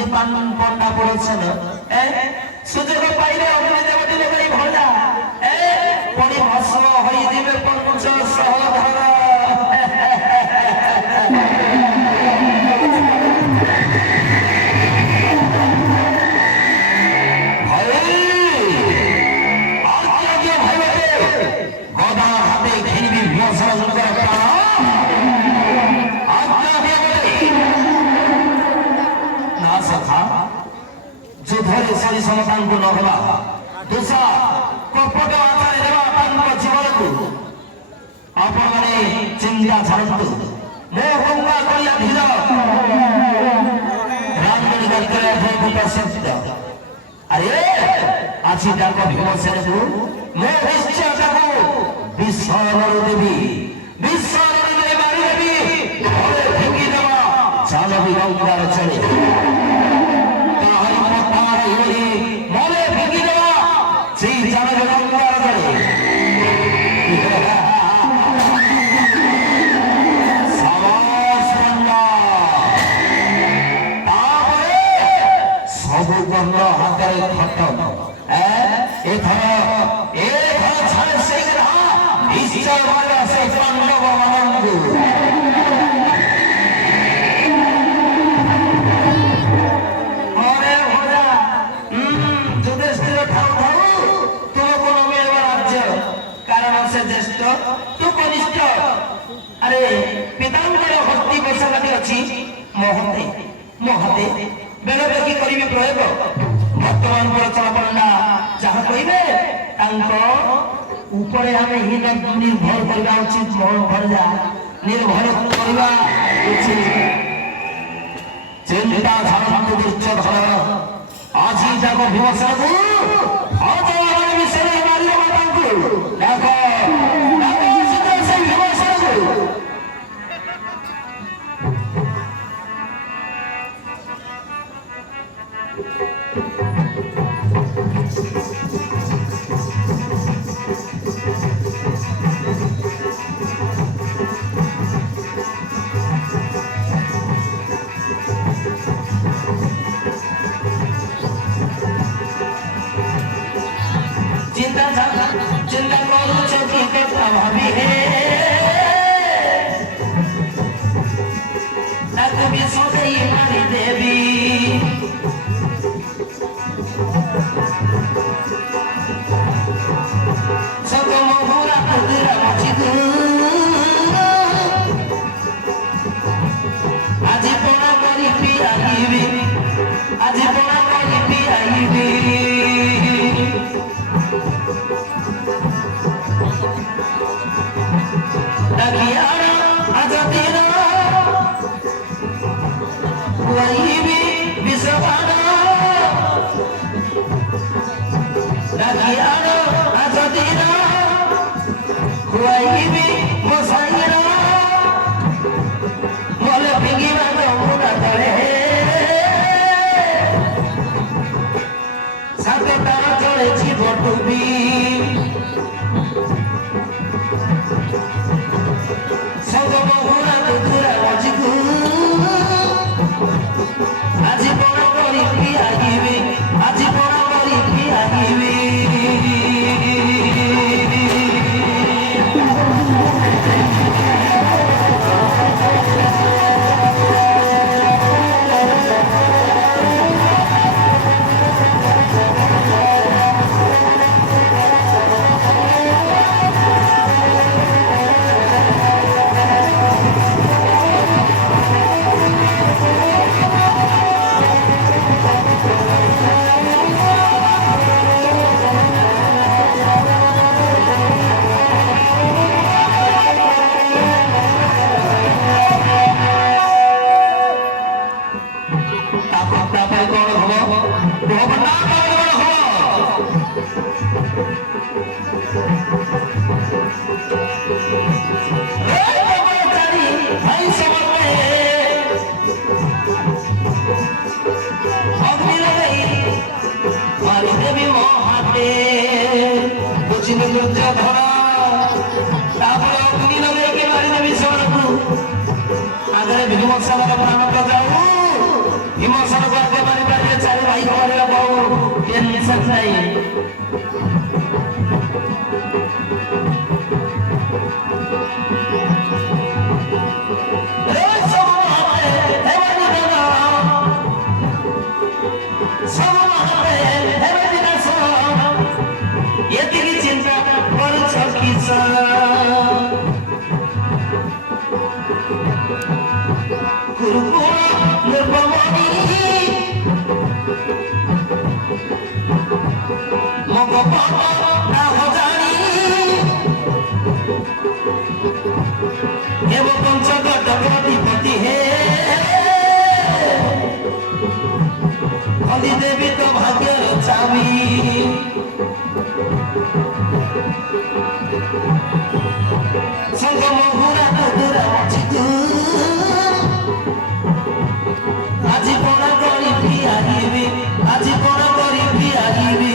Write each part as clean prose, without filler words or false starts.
বুঝি পান পন্ডা পড়েছিল সুযোগ পাইলে অগ্নি দেবতী লগাই ভজা পরি ভস্ম হয়ে দিবে পঞ্চ সহধর ଯୁଦ୍ଧରେ ଶେଷ ତାଙ୍କୁ ନହେବା ଦୋଷ କପଟ ଆଧାରେ ଦେବା ତାଙ୍କ ଜୀବନକୁ ଆପଣମାନେ ଚିନ୍ତା ଛାଡ଼ନ୍ତୁ ମୋ ଗଙ୍ଗା କଳିଆ ଧୀର ରାମଗଡ଼ି ଗର୍ତରେ ପ୍ରସିଦ୍ଧ ଆରେ ଆଜି ତାଙ୍କ ଭୀମସେନକୁ ମୁଁ ନିଶ୍ଚୟ ତାକୁ ବିଶ୍ୱରୁ ଦେବି ବିଶ୍ୱରୁ ଦେଇ ମାରିଦେବି ଘରେ ଫିଙ୍ଗି ଦେବା ଚାଲ ବି ଗଙ୍ଗାର ଚଳେ মনে ফিকি দেওয়া সেই জানাবে গঙ্গার করে তারপরে সবু গঙ্গ হাতের খতম এথর ছাড়ে সেই ঈশ্বর বলে সেই পাণ্ডব মানন্দু আরে পিতাঙ্গর হস্তি বসাগাটি অছি মহতে মহাতে বেড়ে কি করিবে প্রয়োগ বর্তমান পরিচালনা যাহা কইবে তাঙ্ক উপরে আমি হীন নির্ভর করা উচিত ভরজা নির্ভর করা উচিত চিন্তা ধারণা দুর্চ ধর আজি যাক ভীমসেনকু অজয় বিশ্বরে মারিব তাঙ্কু দেখো चिंता करो चौकी के प्रभावी है ताकि भी सोई मारी देवी सब मोहरा तेरा मचिद आज पोना करी पियाईबी आज पोना करी पियाईबी Dagiara ajatina, waibi bisabana. Dagiara ajatina, waibi mosaira. Mole pingi bano muna tare. Sate tara chole chibo tubi. Bhimsen प्राण जाऊ भीमसेन গুরুকুল নির্ভমণি মগপত নাহ জানি কেব পঞ্চগত অধিপতি হে হলি দেবী তো ভাগ্যের চাবি সঙ্গ মহুরা নহুরা চিতু আজি পণ করি ফিয়ারিবি আজি পণ করি ফিয়ারিবি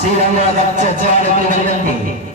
श्री रंग